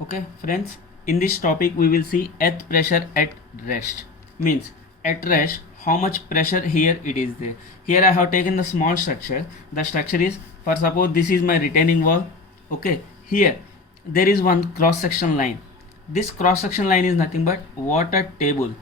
Okay, friends, in this topic we will see earth pressure at rest. Means at rest, how much pressure here it is there. Here I have taken the small structure. The structure is, for suppose this is my retaining wall. Okay, here there is one cross section line. This cross section line is nothing but water table.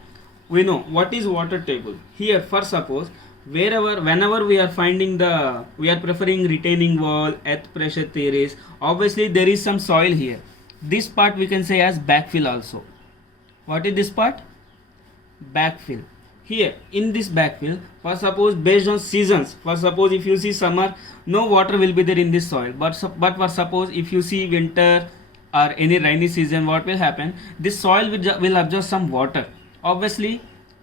We know what is water table. Here, for suppose whenever we are preferring retaining wall, earth pressure theories, obviously there is some soil here. This part we can say as backfill also. What is this part? Backfill. Here in this backfill, for suppose based on seasons, for suppose if you see summer, no water will be there in this soil, but for suppose if you see winter or any rainy season, what will happen? This soil will absorb some water. Obviously,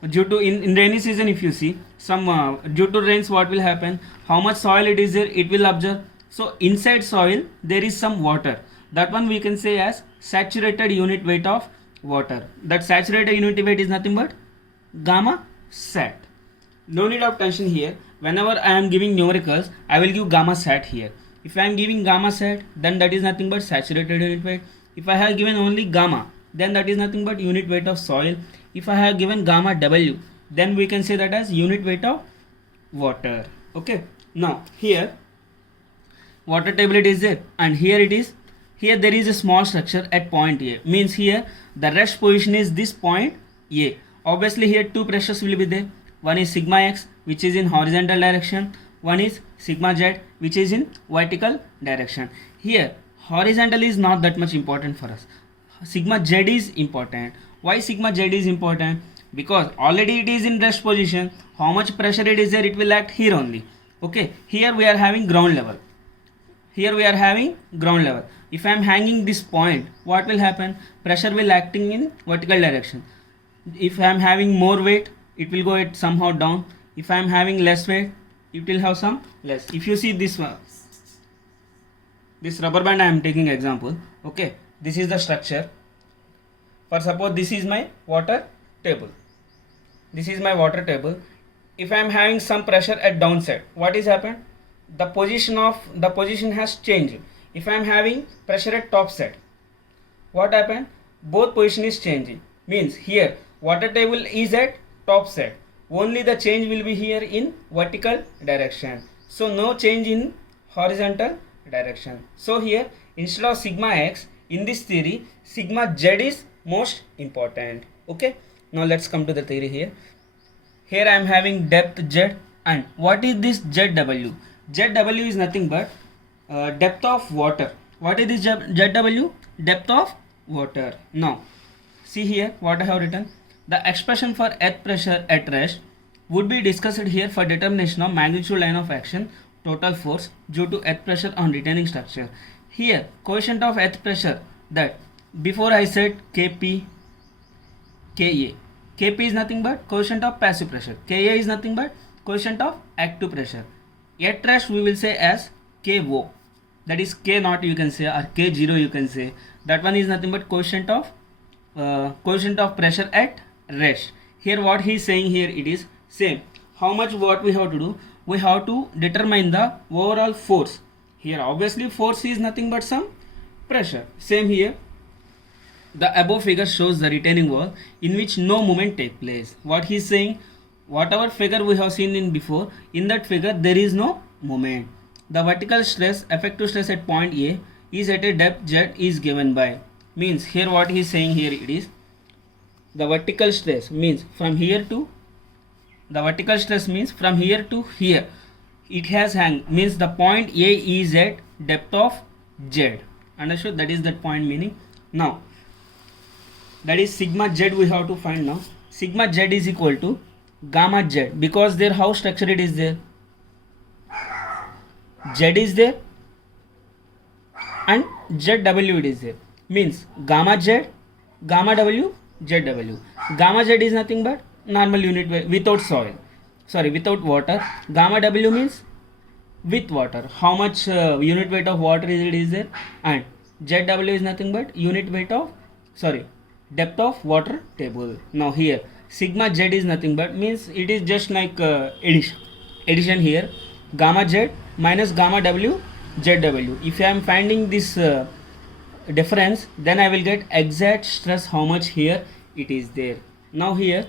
due to in rainy season, if you see some due to rains, what will happen? How much soil it is there, it will absorb. So inside soil there is some water. That one we can say as saturated unit weight of water. That saturated unit weight is nothing but gamma sat. No need of tension here. Whenever I am giving numericals, I will give gamma sat here. If I am giving gamma sat, then that is nothing but saturated unit weight. If I have given only gamma, then that is nothing but unit weight of soil. If I have given gamma W, then we can say that as unit weight of water. Okay. Now here water table it is there, and here it is. Here there is a small structure at point A. Means here the rest position is this point A. Obviously here two pressures will be there. One is sigma x, which is in horizontal direction. One is sigma z, which is in vertical direction. Here horizontal is not that much important for us. Sigma z is important. Why sigma z is important? Because already it is in rest position. How much pressure it is there, it will act here only. Okay, here we are having ground level. Here we are having ground level. If I am hanging this point, what will happen? Pressure will acting in vertical direction. If I am having more weight, it will go it somehow down. If I am having less weight, it will have some less. If you see this one, this rubber band I am taking example. Okay, this is the structure. For suppose this is my water table. This is my water table. If I am having some pressure at downside, what is happened? The position has changed. If I am having pressure at top side, what happened? Both position is changing. Means here water table is at top side. Only the change will be here in vertical direction. So no change in horizontal direction. So here instead of sigma x in this theory, sigma z is most important. Okay. Now let's come to the theory here. Here I am having depth z, and what is this zw? Zw is nothing but depth of water. What is this zw? Depth of water. Now see here what I have written. The expression for earth pressure at rest would be discussed here for determination of magnitude line of action, total force due to earth pressure on retaining structure. Here coefficient of earth pressure, that before I said Kp, Ka. Kp is nothing but coefficient of passive pressure. Ka is nothing but coefficient of active pressure. At rest we will say as Ko, that is K naught you can say, or K0 you can say. That one is nothing but coefficient of pressure at rest. Here what he is saying here, it is same. How much what we have to do? We have to determine the overall force. Here obviously force is nothing but some pressure. Same here. The above figure shows the retaining wall in which no movement take place. What he is saying, whatever figure we have seen in before, in that figure there is no movement. The vertical stress, effective stress at point A is at a depth z is given by. Means here what he is saying here, it is the vertical stress means from here to here. It has hang, means the point A is at depth of z. Understood? That is that point meaning. Now that is sigma z we have to find now. Sigma z is equal to gamma z, because there how structure it is there, z is there and zw it is there. Means gamma z, gamma w, zw. Gamma z is nothing but normal unit weight without soil, without water. Gamma w means with water, how much unit weight of water is there, and zw is nothing but unit weight of depth of water table. Now here sigma z is nothing but, means it is just like addition here, gamma z minus gamma w zw. If I am finding this difference, then I will get exact stress how much here it is there. Now here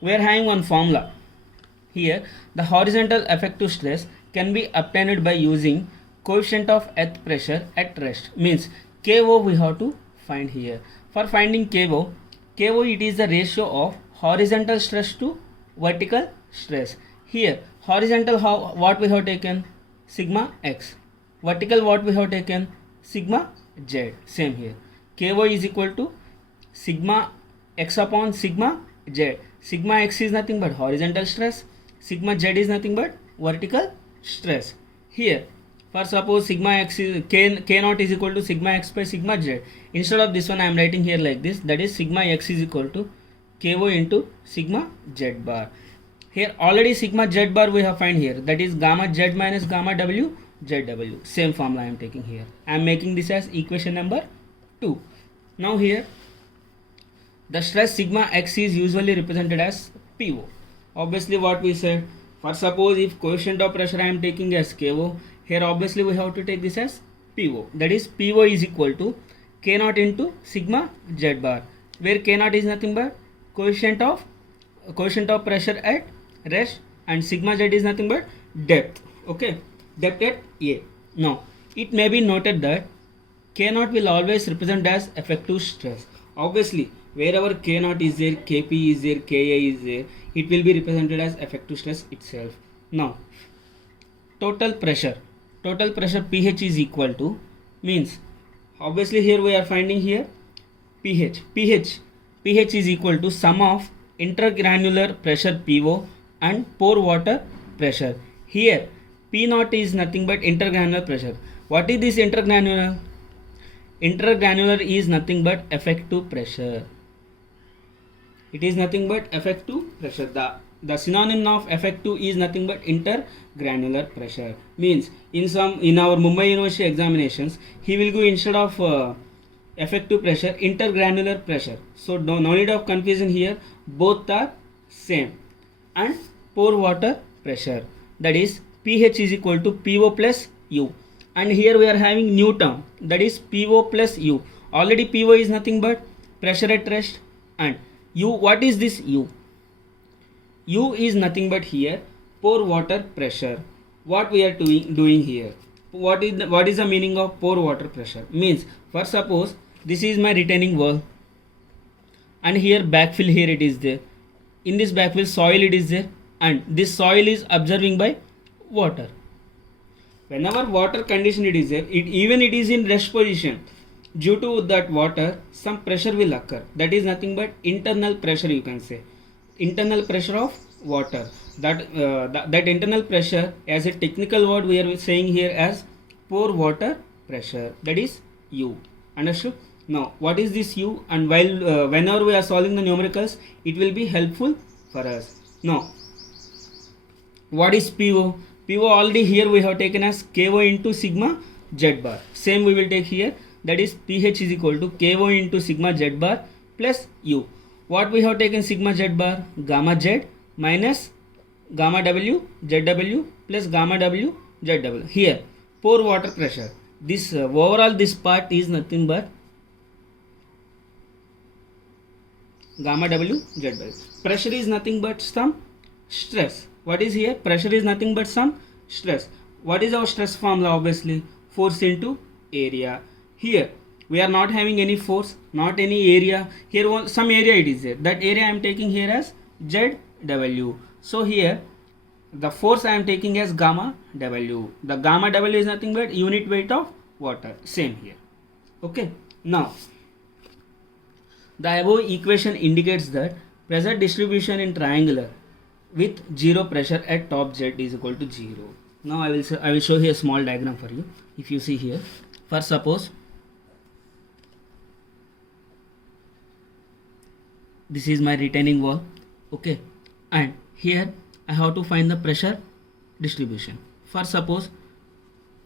we are having one formula. Here the horizontal effective stress can be obtained by using coefficient of earth pressure at rest, means KO we have to find here. For finding KO it is the ratio of horizontal stress to vertical stress. Here horizontal what we have taken, sigma x. Vertical what we have taken, sigma z. Same here. KO is equal to sigma x upon sigma z. Sigma x is nothing but horizontal stress. Sigma z is nothing but vertical stress. Here for suppose sigma x is k naught is equal to sigma x by sigma z. Instead of this one I am writing here like this, that is sigma x is equal to KO into sigma z bar. Here already sigma z bar we have find here, that is gamma z minus gamma w zw. Same formula I am taking here. I am making this as equation number 2. Now here the stress sigma x is usually represented as PO. Obviously what we said, for suppose if coefficient of pressure I am taking as KO, here obviously we have to take this as PO. That is PO is equal to K naught into sigma z bar, where K naught is nothing but coefficient of pressure at rest and sigma z is nothing but depth. Okay, depth at A. Now it may be noted that K naught will always represent as effective stress. Obviously wherever K naught is there, Kp is there, Ka is there, it will be represented as effective stress itself. Now total pressure pH is equal to, means obviously here we are finding here pH is equal to sum of intergranular pressure PO and pore water pressure. Here P naught is nothing but intergranular pressure. What is this intergranular? Intergranular is nothing but effective pressure. It is nothing but effective pressure. The synonym of effective is nothing but intergranular pressure. Means in our Mumbai University examinations, he will go instead of effective pressure, intergranular pressure. So no need of confusion here. Both are same. And pore water pressure, that is pH is equal to PO plus U. And here we are having new term, that is PO plus U. Already PO is nothing but pressure at rest, and U, what is this U? U is nothing but here pore water pressure. What we are doing here? What is the meaning of pore water pressure? Means for suppose this is my retaining wall, and here backfill here it is there. In this backfill soil it is there, and this soil is absorbing by water. Whenever water condition it is there, even it is in rest position, due to that water some pressure will occur. That is nothing but internal pressure, you can say. Internal pressure of water. That internal pressure, as a technical word we are saying here as pore water pressure, that is U. Understood? Now what is this U, and while whenever we are solving the numericals it will be helpful for us. Now what is PO? PO already here we have taken as KO into sigma z bar. Same we will take here, that is pH is equal to KO into sigma z bar plus U. What we have taken sigma z bar? Gamma z minus gamma w zw plus gamma w zw. Here pore water pressure, this overall this part is nothing but gamma w zw. Pressure is nothing but some stress. What is here? Pressure is nothing but some stress. What is our stress formula? Obviously force into area. Here we are not having any force, not any area. Here some area it is there. That area I am taking here as ZW. So here the force I am taking as gamma W. The gamma W is nothing but unit weight of water. Same here. Okay. Now the above equation indicates that pressure distribution in triangular with zero pressure at top Z is equal to 0. Now I will show here a small diagram for you. If you see here, for suppose this is my retaining wall, okay, and here I have to find the pressure distribution. For suppose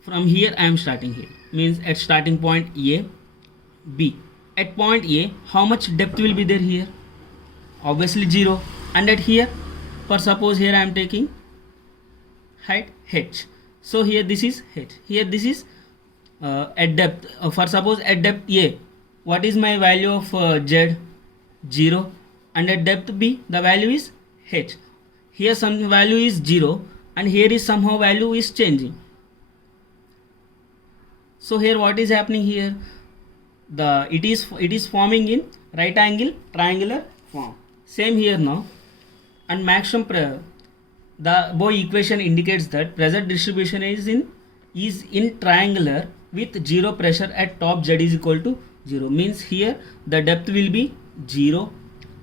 from here I am starting here, means at starting point A, B. At point A, how much depth will be there here? Obviously 0. And at here, for suppose here I am taking height h. So here this is h. Here this is at depth, for suppose at depth A, what is my value of Z? 0. And at depth B, the value is H. Here some value is 0 and here is somehow value is changing. So here what is happening here? It is forming in right angle triangular form. Same here now. And maximum the Boy equation indicates that pressure distribution is in triangular with zero pressure at top Z is equal to 0. Means here the depth will be 0,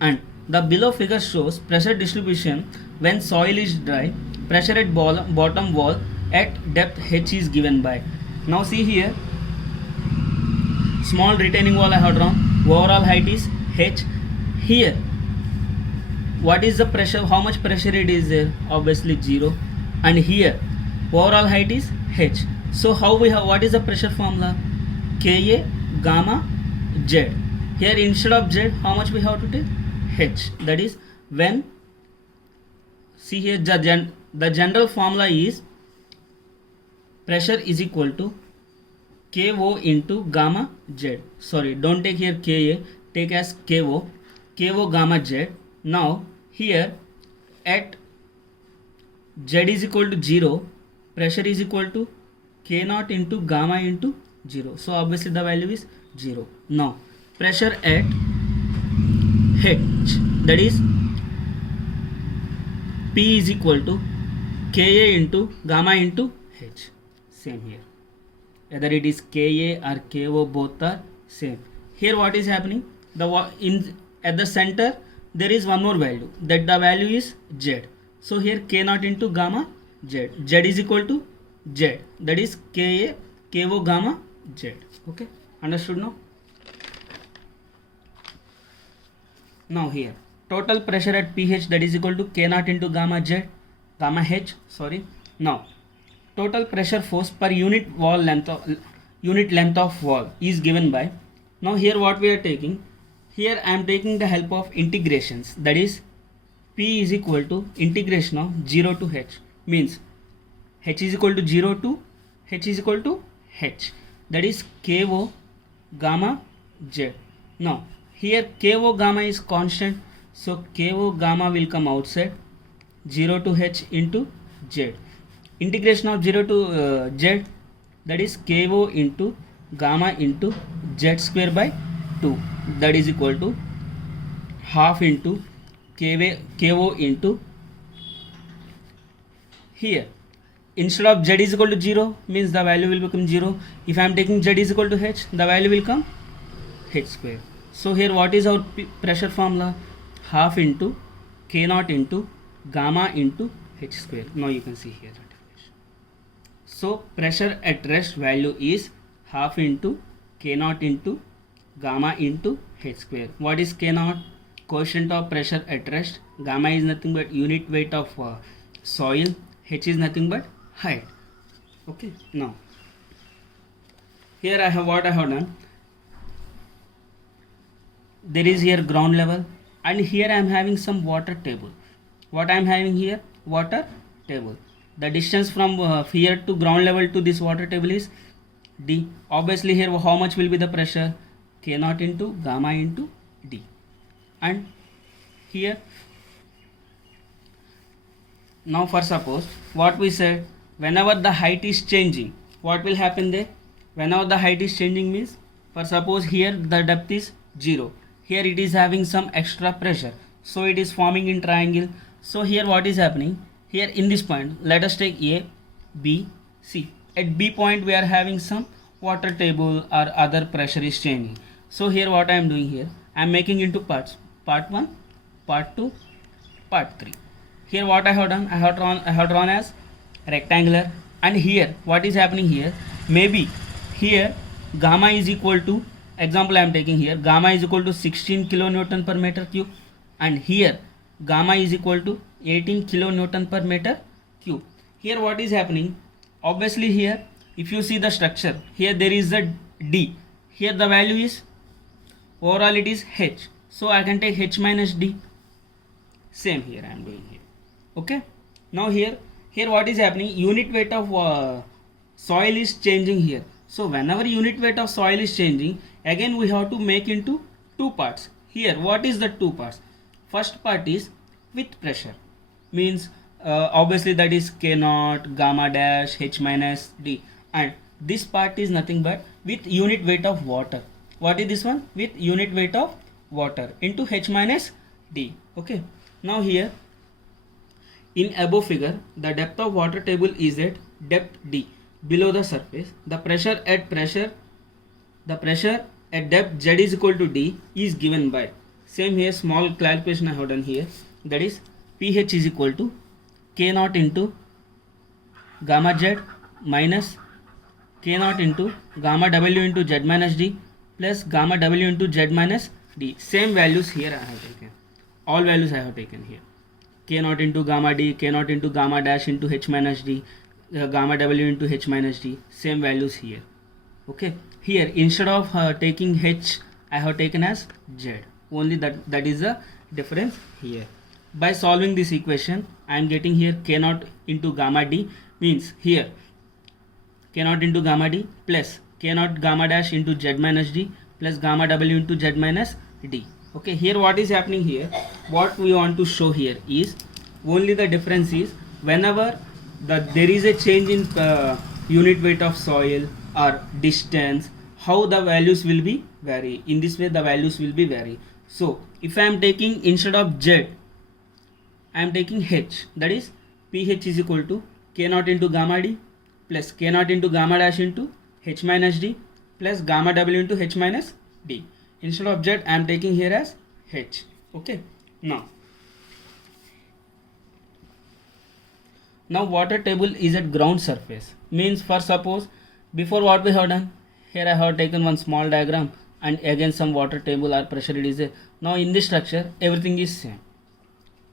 and the below figure shows pressure distribution when soil is dry. Pressure at bottom wall at depth H is given by. Now see here, small retaining wall I have drawn. Overall height is H. Here, what is the pressure? How much pressure it is there? Obviously 0. And here, overall height is H. So how we have? What is the pressure formula? Ka gamma Z. Here instead of Z, how much we have to take? H. That is when. See here, the general formula is pressure is equal to Ko into gamma Z. Sorry, don't take here Ka, take as Ko gamma Z. Now here at Z is equal to 0, pressure is equal to K naught into gamma into 0. So obviously the value is 0. Now pressure at H, that is P is equal to Ka into gamma into H. Same here. Whether it is Ka or Ko, both are same. Here what is happening? At the center there is one more value, that the value is Z. So here K naught into gamma Z. Z is equal to Z. That is Ko gamma Z. Okay, understood now? Now here, total pressure at pH, that is equal to K naught into gamma H. Sorry. Now total pressure force per unit length of wall is given by. Now here what we are taking? Here I am taking the help of integrations, that is P is equal to integration of 0 to H, means H is equal to 0 to H is equal to H, that is Ko gamma Z. Now here Ko gamma is constant, so Ko gamma will come outside, 0 to H into Z. Integration of 0 to Z, that is Ko into gamma into Z square by 2, that is equal to half into Ko into, here instead of Z is equal to 0, means the value will become 0. If I am taking Z is equal to H, the value will come H square. So here what is our pressure formula? Half into K naught into gamma into H square. Now you can see here. So pressure at rest value is half into K naught into gamma into H square. What is K naught? Coefficient of pressure at rest. Gamma is nothing but unit weight of soil. H is nothing but height. Okay. Now here I have what I have done. There is here ground level, and here I am having some water table. What I am having here? Water table. The distance from here to ground level to this water table is D. Obviously here how much will be the pressure? K naught into gamma into D. And here, now for suppose what we said, whenever the height is changing, what will happen there? Whenever the height is changing means, for suppose here the depth is 0, here it is having some extra pressure, so it is forming in triangle. So here what is happening? Here in this point, let us take A, B, C. At B point we are having some water table or other pressure is changing. So here what I am doing here, I am making into parts. Part 1, part 2, part 3. Here what I have done, I have drawn as rectangular. And here what is happening here? Maybe here gamma is equal to, example I am taking here, gamma is equal to 16 kilonewton per meter cube, and here gamma is equal to 18 kilonewton per meter cube. Here what is happening? Obviously here if you see the structure, here there is a D, here the value is, overall it is H, so I can take H minus D. Same here I am doing here. Okay. Now here what is happening? Unit weight of soil is changing here, So whenever unit weight of soil is changing, again we have to make into two parts. Here what is the two parts? First part is with pressure, means obviously that is K naught, gamma dash, H minus D, and this part is nothing but with unit weight of water. What is this one? With unit weight of water into H minus D. Okay, now here in above figure, the depth of water table is at depth D below the surface. The pressure at depth Z is equal to D is given by, same here, small calculation I have done here, that is pH is equal to K naught into gamma Z minus K naught into gamma W into Z minus D plus gamma W into Z minus D. Same values here I have taken. All values I have taken here. K naught into gamma D, K naught into gamma dash into H minus D, gamma W into H minus D. Same values here. Okay. Here instead of taking H, I have taken as Z. Only that is the difference here. By solving this equation, I am getting here K naught into gamma D, means here K naught into gamma D plus K naught gamma dash into Z minus D plus gamma W into Z minus D. Okay, here what is happening here, what we want to show here is only the difference is whenever there is a change in unit weight of soil or distance, how the values will be vary. In this way the values will be vary. So if I am taking instead of Z, I am taking H, that is pH is equal to K naught into gamma D plus K naught into gamma dash into H minus D plus gamma W into H minus D. Instead of Z, I am taking here as H. Okay. Now water table is at ground surface, means for suppose before what we have done, here I have taken one small diagram and again some water table or pressure it is there. Now in this structure everything is same.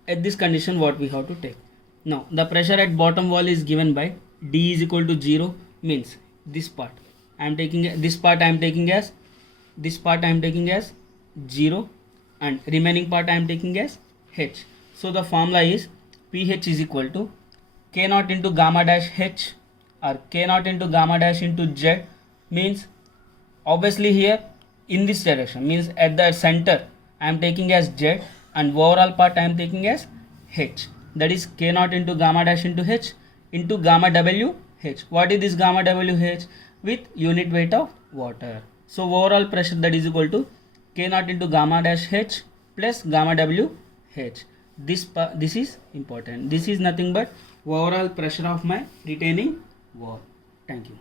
At this condition what we have to take. Now the pressure at bottom wall is given by D is equal to 0, means this part I am taking as 0 and remaining part I am taking as H. So the formula is pH is equal to K naught into gamma dash H or K naught into gamma dash into Z, means obviously here in this direction, means at the center I am taking as Z and overall part I am taking as H, that is K naught into gamma dash into H into gamma W H. What is this gamma W H? With unit weight of water. So overall pressure that is equal to K naught into gamma dash H plus gamma W H. This is important. This is nothing but overall pressure of my retaining wall. Thank you.